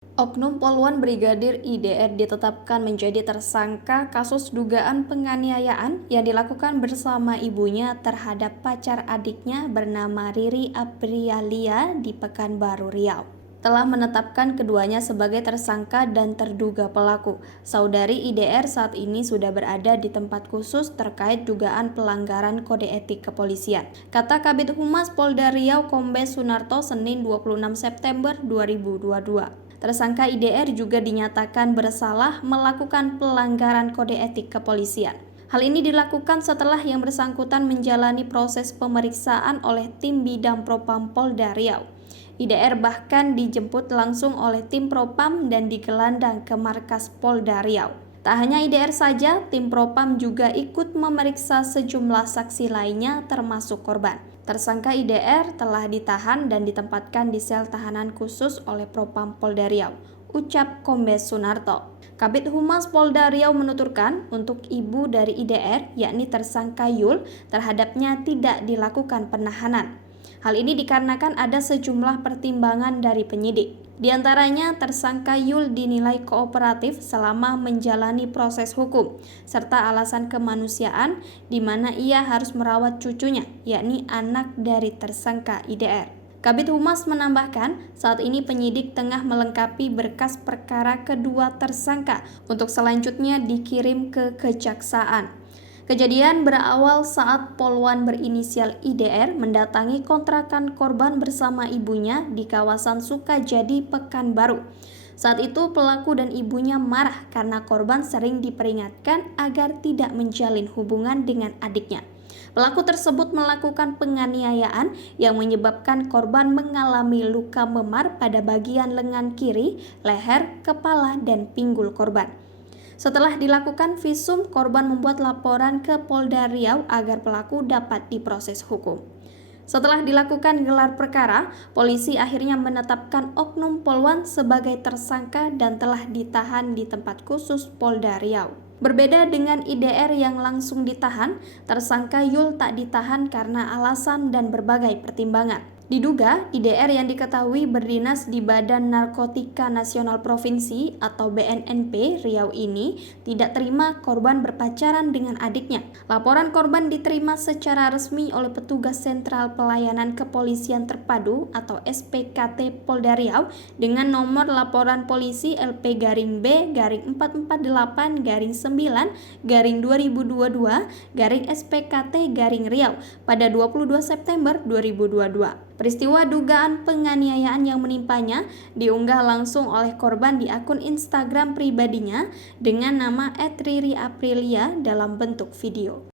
Oknum Poluan Brigadir IDR ditetapkan menjadi tersangka kasus dugaan penganiayaan yang dilakukan bersama ibunya terhadap pacar adiknya bernama Riri Aprilia di Pekanbaru Riau. Telah menetapkan keduanya sebagai tersangka dan terduga pelaku. Saudari IDR saat ini sudah berada di tempat khusus terkait dugaan pelanggaran kode etik kepolisian, kata Kabid Humas Polda Riau Kombes Sunarto Senin 26 September 2022. Tersangka IDR juga dinyatakan bersalah melakukan pelanggaran kode etik kepolisian. Hal ini dilakukan setelah yang bersangkutan menjalani proses pemeriksaan oleh tim Bidang Propam Polda Riau. IDR bahkan dijemput langsung oleh tim Propam dan digelandang ke markas Polda Riau. Tak hanya IDR saja, tim Propam juga ikut memeriksa sejumlah saksi lainnya termasuk korban. Tersangka IDR telah ditahan dan ditempatkan di sel tahanan khusus oleh Propam Polda Riau, ucap Kombes Sunarto. Kabid Humas Polda Riau menuturkan untuk ibu dari IDR, yakni tersangka Yul, terhadapnya tidak dilakukan penahanan. Hal ini dikarenakan ada sejumlah pertimbangan dari penyidik. Di antaranya, tersangka Yul dinilai kooperatif selama menjalani proses hukum, serta alasan kemanusiaan di mana ia harus merawat cucunya, yakni anak dari tersangka IDR. Kabid Humas menambahkan, saat ini penyidik tengah melengkapi berkas perkara kedua tersangka untuk selanjutnya dikirim ke kejaksaan. Kejadian berawal saat Poluan berinisial IDR mendatangi kontrakan korban bersama ibunya di kawasan Sukajadi, Pekanbaru. Saat itu pelaku dan ibunya marah karena korban sering diperingatkan agar tidak menjalin hubungan dengan adiknya. Pelaku tersebut melakukan penganiayaan yang menyebabkan korban mengalami luka memar pada bagian lengan kiri, leher, kepala, dan pinggul korban. Setelah dilakukan visum, korban membuat laporan ke Polda Riau agar pelaku dapat diproses hukum. Setelah dilakukan gelar perkara, polisi akhirnya menetapkan Oknum Poluan sebagai tersangka dan telah ditahan di tempat khusus Polda Riau. Berbeda dengan IDR yang langsung ditahan, tersangka Yul tak ditahan karena alasan dan berbagai pertimbangan. Diduga, IDR yang diketahui berdinas di Badan Narkotika Nasional Provinsi atau BNNP Riau ini tidak terima korban berpacaran dengan adiknya. Laporan korban diterima secara resmi oleh petugas Sentral Pelayanan Kepolisian Terpadu atau SPKT Polda Riau dengan nomor laporan polisi LP-B-449-9/2022-SPKT-Riau pada 22 September 2022. Peristiwa dugaan penganiayaan yang menimpanya diunggah langsung oleh korban di akun Instagram pribadinya dengan nama @ririaprilia dalam bentuk video.